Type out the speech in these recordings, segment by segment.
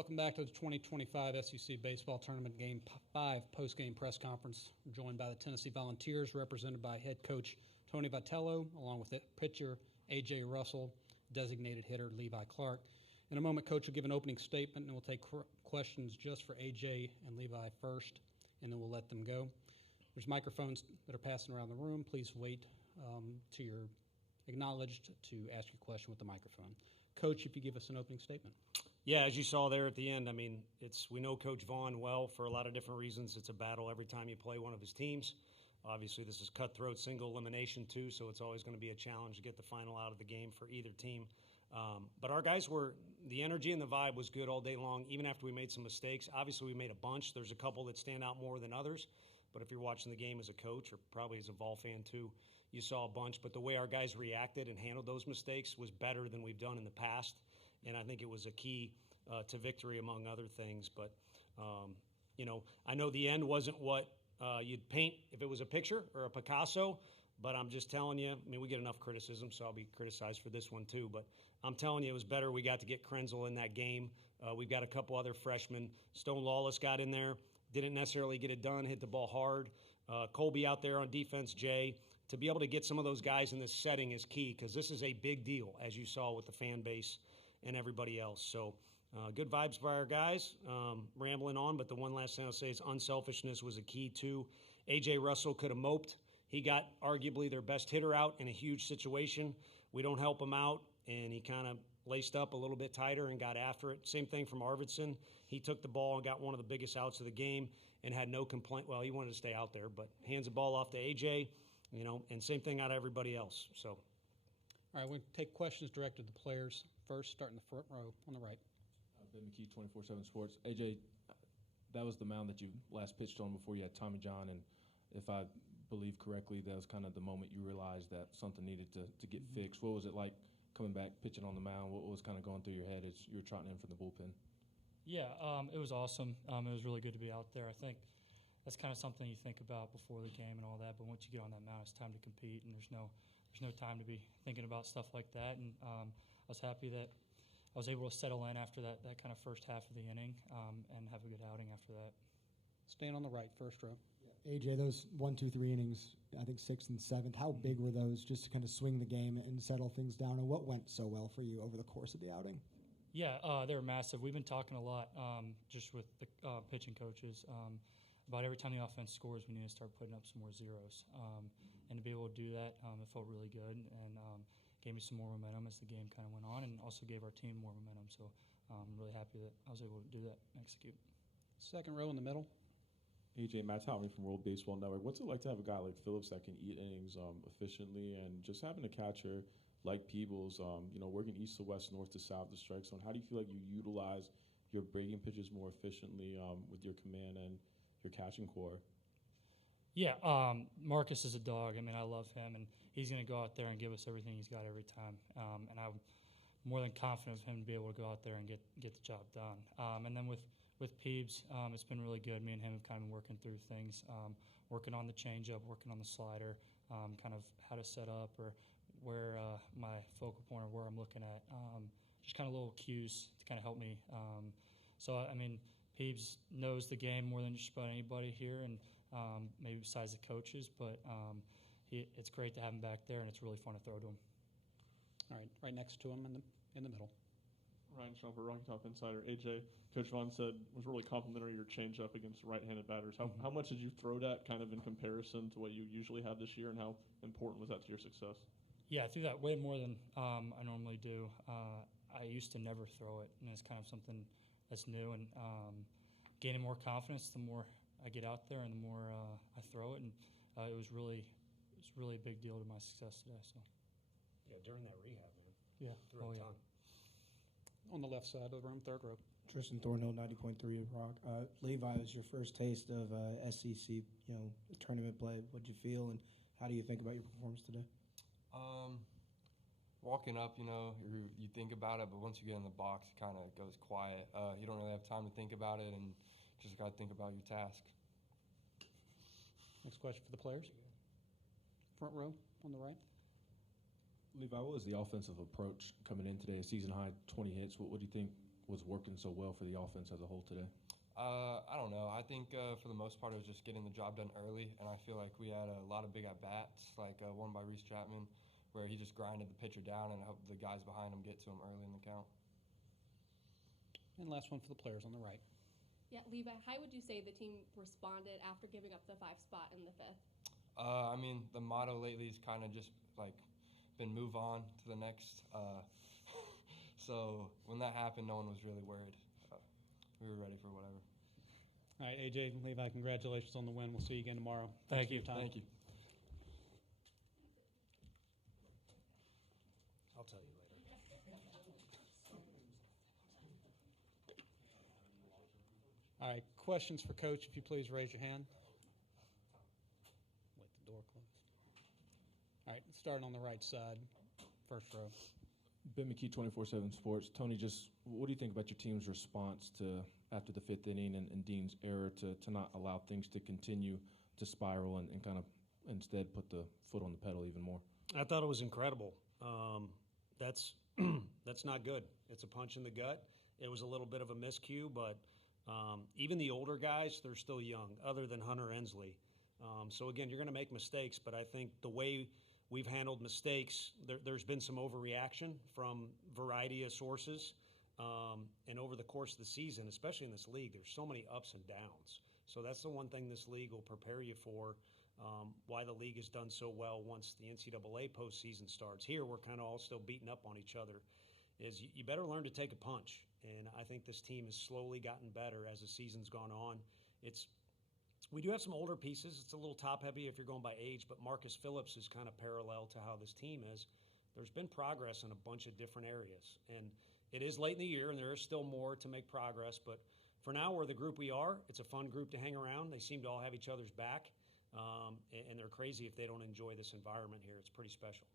Welcome back to the 2025 SEC Baseball Tournament Game 5 post-game press conference. We're joined by the Tennessee Volunteers, represented by head coach Tony Vitello, along with pitcher A.J. Russell, designated hitter Levi Clark. In a moment, Coach will give an opening statement, and we'll take questions just for A.J. and Levi first, and then we'll let them go. There's microphones that are passing around the room. Please wait till you're acknowledged to ask your question with the microphone. Coach, if you give us an opening statement. Yeah, as you saw there at the end, I mean, we know Coach Vaughn well for a lot of different reasons. It's a battle every time you play one of his teams. Obviously, this is cutthroat single elimination too, so it's always going to be a challenge to get the final out of the game for either team. But our guys the energy and the vibe was good all day long, even after we made some mistakes. Obviously, we made a bunch. There's a couple that stand out more than others. But if you're watching the game as a coach, or probably as a Vol fan too, you saw a bunch. But the way our guys reacted and handled those mistakes was better than we've done in the past. And I think it was a key to victory, among other things. But, I know the end wasn't what you'd paint if it was a picture or a Picasso. But I'm just telling you, I mean, we get enough criticism, so I'll be criticized for this one too. But I'm telling you, it was better we got to get Krenzel in that game. We've got a couple other freshmen. Stone Lawless got in there. Didn't necessarily get it done, hit the ball hard. Colby out there on defense, Jay. To be able to get some of those guys in this setting is key, because this is a big deal, as you saw with the fan base and everybody else. So good vibes by our guys. Rambling on, but the one last thing I'll say is unselfishness was a key too. A.J. Russell could have moped. He got arguably their best hitter out in a huge situation. We don't help him out, and he kind of laced up a little bit tighter and got after it. Same thing from Arvidsson. He took the ball and got one of the biggest outs of the game and had no complaint. Well, he wanted to stay out there, but hands the ball off to A.J., and same thing out of everybody else. So, all right, we'll take questions directed to the players first, starting the front row on the right. Ben McKee, 24/7 Sports. A.J., that was the mound that you last pitched on before you had Tommy John, and if I believe correctly, that was kind of the moment you realized that something needed to get fixed. What was it like coming back, pitching on the mound? What was kind of going through your head as you were trotting in from the bullpen? Yeah, it was awesome. It was really good to be out there. I think that's kind of something you think about before the game and all that, but once you get on that mound, it's time to compete, and there's no time to be thinking about stuff like that. And I was happy that I was able to settle in after that kind of first half of the inning and have a good outing after that. Staying on the right, first row. AJ, those 1, 2, 3 innings, I think 6th and 7th, how big were those just to kind of swing the game and settle things down? And what went so well for you over the course of the outing? Yeah, they were massive. We've been talking a lot just with the pitching coaches about every time the offense scores, we need to start putting up some more zeros. And to be able to do that, it felt really good and gave me some more momentum as the game kind of went on, and also gave our team more momentum. So I'm really happy that I was able to do that and execute. Second row in the middle. AJ, Matt Townley from World Baseball Network. What's it like to have a guy like Phillips that can eat innings efficiently, and just having a catcher like Peebles, working east to west, north to south, the strike zone? How do you feel like you utilize your breaking pitches more efficiently with your command and your catching core? Yeah, Marcus is a dog. I mean, I love him, and he's going to go out there and give us everything he's got every time. And I'm more than confident of him to be able to go out there and get the job done. And then with Peebs, it's been really good. Me and him have kind of been working through things, working on the changeup, working on the slider, kind of how to set up or where my focal point or where I'm looking at. Just kind of little cues to kind of help me. So, I mean, Peebs knows the game more than just about anybody here, and maybe besides the coaches, but it's great to have him back there, and it's really fun to throw to him. All right next to him in the middle. Ryan Shumpert, Rocky Top Insider. AJ, Coach Vaughn said was really complimentary your changeup against right-handed batters. How much did you throw that kind of in comparison to what you usually have this year, and how important was that to your success? Yeah, I threw that way more than I normally do. I used to never throw it, and it's kind of something that's new, and gaining more confidence the more I get out there and the more I throw it, and it was really a big deal to my success today. So. Yeah, during that rehab, man. Yeah. Threw a ton. On the left side of the room, third row. Tristan Thornhill, 90.3 Rock. Levi, it was your first taste of SEC, tournament play. What'd you feel, and how do you think about your performance today? Walking up, you think about it, but once you get in the box, it kind of goes quiet. You don't really have time to think about it, and just got to think about your task. Next question for the players. Front row on the right. Levi, what was the offensive approach coming in today? A season high 20 hits. What do you think was working so well for the offense as a whole today? I don't know. I think for the most part it was just getting the job done early, and I feel like we had a lot of big at-bats, like one by Reese Chapman, where he just grinded the pitcher down and helped the guys behind him get to him early in the count. And last one for the players on the right. Yeah, Levi, how would you say the team responded after giving up the 5 spot in the 5th? I mean, the motto lately is kind of just like been move on to the next. So when that happened, no one was really worried. We were ready for whatever. All right, AJ and Levi, congratulations on the win. We'll see you again tomorrow. Thank Thanks for you. your time. Thank you. I'll tell you later. All right, questions for Coach, if you please raise your hand. Wait, the door closed. All right, starting on the right side, first row. Ben McKee, 24/7 Sports. Tony, just what do you think about your team's response to after the 5th inning and Dean's error to not allow things to continue to spiral and kind of instead put the foot on the pedal even more? I thought it was incredible. That's that's not good. It's a punch in the gut. It was a little bit of a miscue, but even the older guys, they're still young, other than Hunter Ensley. So, again, you're going to make mistakes, but I think the way we've handled mistakes, there's been some overreaction from a variety of sources. And over the course of the season, especially in this league, there's so many ups and downs. So that's the one thing this league will prepare you for, why the league has done so well once the NCAA postseason starts. Here, we're kind of all still beating up on each other, is you better learn to take a punch. And I think this team has slowly gotten better as the season's gone on. We do have some older pieces. It's a little top-heavy if you're going by age, but Marcus Phillips is kind of parallel to how this team is. There's been progress in a bunch of different areas. And it is late in the year, and there is still more to make progress. But for now, we're the group we are. It's a fun group to hang around. They seem to all have each other's back, and they're crazy if they don't enjoy this environment here. It's pretty special.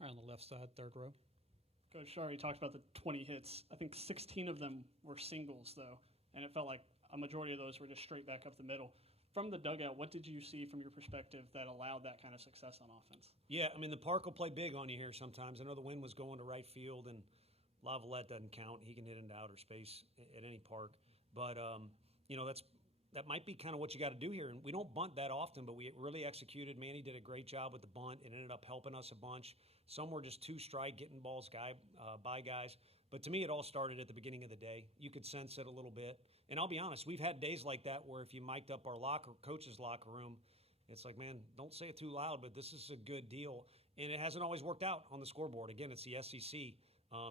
All right, on the left side, third row. Coach Shari talked about the 20 hits. I think 16 of them were singles, though, and it felt like a majority of those were just straight back up the middle. From the dugout, what did you see from your perspective that allowed that kind of success on offense? Yeah, I mean, the park will play big on you here sometimes. I know the wind was going to right field, and Lavalette doesn't count. He can hit into outer space at any park. But, that might be kind of what you got to do here. And we don't bunt that often, but we really executed. Manny did a great job with the bunt. It ended up helping us a bunch. Some were just two-strike, getting balls by guys. But to me, it all started at the beginning of the day. You could sense it a little bit. And I'll be honest, we've had days like that where if you mic'd up our coach's locker room, it's like, man, don't say it too loud, but this is a good deal. And it hasn't always worked out on the scoreboard. Again, it's the SEC.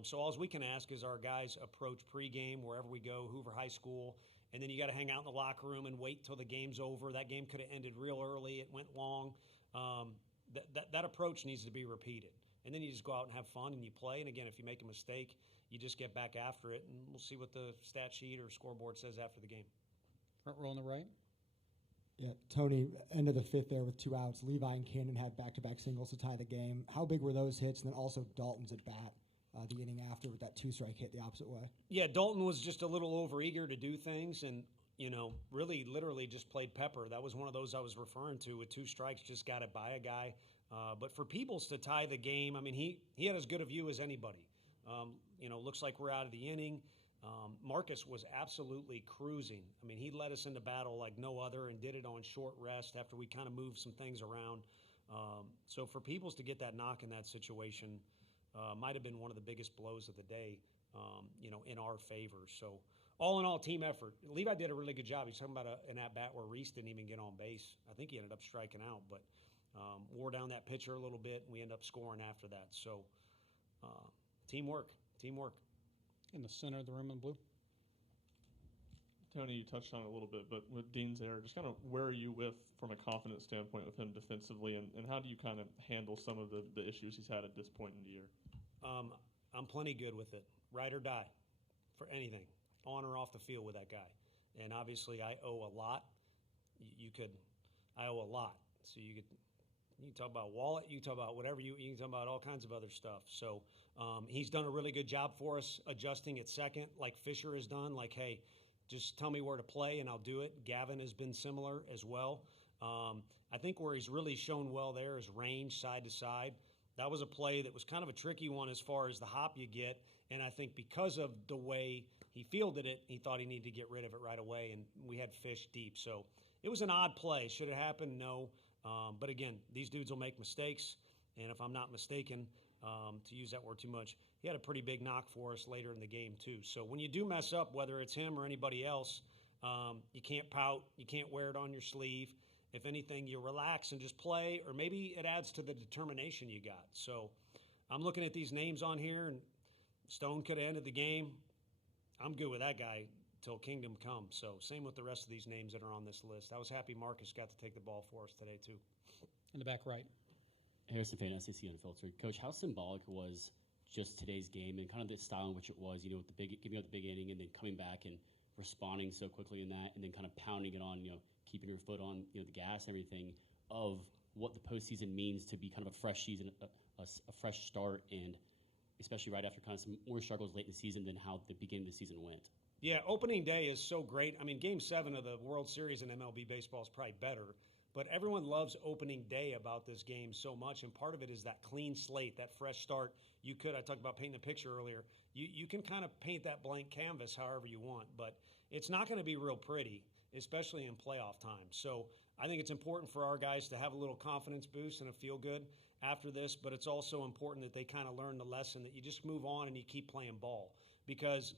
So all we can ask is our guys approach pregame wherever we go, Hoover High School, and then you got to hang out in the locker room and wait till the game's over. That game could have ended real early. It went long. That approach needs to be repeated. And then you just go out and have fun and you play. And, again, if you make a mistake, you just get back after it, and we'll see what the stat sheet or scoreboard says after the game. Front row on the right. Yeah, Tony, end of the 5th there with 2 outs. Levi and Cannon had back-to-back singles to tie the game. How big were those hits? And then also Dalton's at bat the inning after with that 2-strike hit the opposite way. Yeah, Dalton was just a little overeager to do things and, really literally just played pepper. That was one of those I was referring to with 2 strikes, just got it by a guy. But for Peoples to tie the game, I mean, he had as good a view as anybody. Looks like we're out of the inning. Marcus was absolutely cruising. I mean, he led us into battle like no other and did it on short rest after we kind of moved some things around. So for Peoples to get that knock in that situation might have been one of the biggest blows of the day, in our favor. So all in all, team effort. Levi did a really good job. He's talking about an at-bat where Reese didn't even get on base. I think he ended up striking out, but wore down that pitcher a little bit, and we end up scoring after that. So teamwork. In the center of the room in blue. Tony, you touched on it a little bit, but with Dean's error, just kind of where are you from a confidence standpoint with him defensively, and how do you kind of handle some of the issues he's had at this point in the year? I'm plenty good with it. Ride or die for anything, on or off the field with that guy. And obviously I owe a lot. I owe a lot. So you can talk about wallet, you can talk about whatever, you can talk about all kinds of other stuff. So he's done a really good job for us adjusting at second, like Fisher has done. Like, hey, just tell me where to play and I'll do it. Gavin has been similar as well. I think where he's really shown well there is range side to side. That was a play that was kind of a tricky one as far as the hop you get, And I think because of the way he fielded it, he thought he needed to get rid of it right away, and we had fish deep. So it was an odd play. Should it happen? No. But again, these dudes will make mistakes, and if I'm not mistaken, to use that word too much, he had a pretty big knock for us later in the game too. So when you do mess up, whether it's him or anybody else, you can't pout, you can't wear it on your sleeve. If anything, you relax and just play, or maybe it adds to the determination you got. So I'm looking at these names on here, and Stone could have ended the game. I'm good with that guy till kingdom comes. So same with the rest of these names that are on this list. I was happy Marcus got to take the ball for us today too. In the back right. Harrison Fan, SEC Unfiltered. Coach, how symbolic was just today's game and kind of the style in which it was, with the giving up the big inning and then coming back and responding so quickly in that, and then kind of pounding it on, keeping your foot on, the gas and everything, of what the postseason means to be kind of a fresh season, a fresh start, and especially right after kind of some more struggles late in the season than how the beginning of the season went. Yeah, opening day is so great. I mean, Game 7 of the World Series in MLB baseball is probably better, but everyone loves opening day about this game so much, and part of it is that clean slate, that fresh start. I talked about painting a picture earlier. You can kind of paint that blank canvas however you want, but it's not going to be real pretty, especially in playoff time. So I think it's important for our guys to have a little confidence boost and a feel good after this, but it's also important that they kind of learn the lesson that you just move on and you keep playing ball, because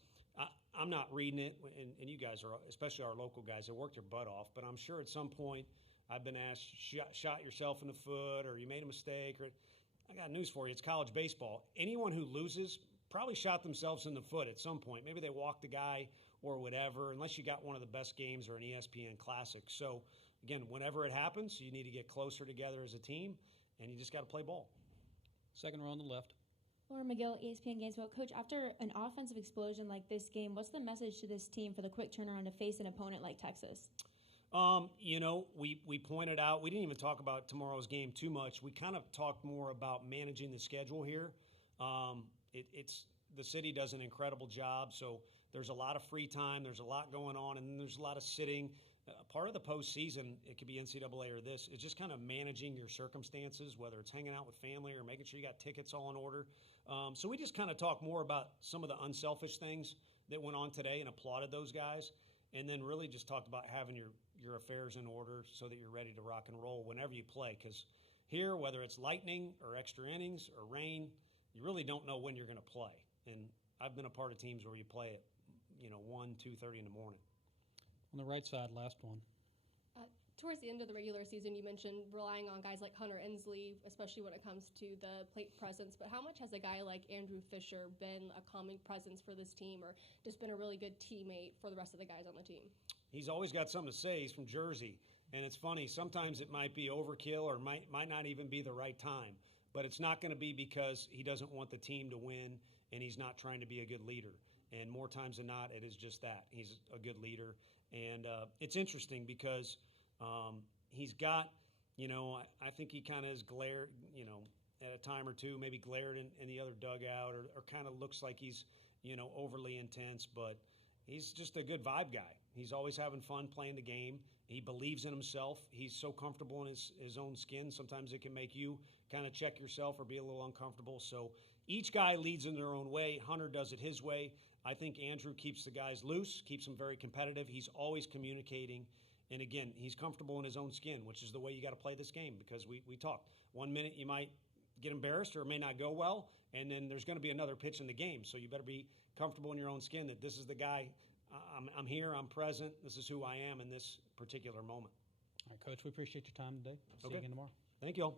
I'm not reading it, and you guys are, especially our local guys, that worked their butt off, but I'm sure at some point I've been asked, shot yourself in the foot, or you made a mistake, or I got news for you, it's college baseball. Anyone who loses probably shot themselves in the foot at some point. Maybe they walked the guy or whatever, unless you got one of the best games or an ESPN Classic. So, again, whenever it happens, you need to get closer together as a team, and you just got to play ball. Second row on the left. Laura McGill, ESPN Gainesville. Coach, after an offensive explosion like this game, what's the message to this team for the quick turnaround to face an opponent like Texas? We pointed out, we didn't even talk about tomorrow's game too much. We kind of talked more about managing the schedule here. The city does an incredible job, so there's a lot of free time, there's a lot going on, and then there's a lot of sitting. Part of the postseason, it could be NCAA or this, it's just kind of managing your circumstances, whether it's hanging out with family or making sure you got tickets all in order. So we just kind of talked more about some of the unselfish things that went on today and applauded those guys, and then really just talked about having your affairs in order so that you're ready to rock and roll whenever you play. Because here, whether it's lightning or extra innings or rain, you really don't know when you're going to play. And I've been a part of teams where you play at 1, 2:30 in the morning. On the right side, last one. Towards the end of the regular season, you mentioned relying on guys like Hunter Ensley, especially when it comes to the plate presence. But how much has a guy like Andrew Fisher been a calming presence for this team, or just been a really good teammate for the rest of the guys on the team? He's always got something to say. He's from Jersey. And it's funny, sometimes it might be overkill or might not even be the right time. But it's not going to be because he doesn't want the team to win and he's not trying to be a good leader. And more times than not, it is just that. He's a good leader. And it's interesting because he's got, I think he kind of has glared, at a time or two, maybe glared in the other dugout or kind of looks like he's, overly intense. But he's just a good vibe guy. He's always having fun playing the game. He believes in himself. He's so comfortable in his own skin. Sometimes it can make you kind of check yourself or be a little uncomfortable. So each guy leads in their own way. Hunter does it his way. I think Andrew keeps the guys loose, keeps them very competitive. He's always communicating. And again, he's comfortable in his own skin, which is the way you got to play this game, because we talked. 1 minute you might get embarrassed or it may not go well, and then there's going to be another pitch in the game. So you better be comfortable in your own skin that this is the guy. I'm here, I'm present, this is who I am in this particular moment. All right, Coach, we appreciate your time today. See you Okay. again tomorrow. Thank you all.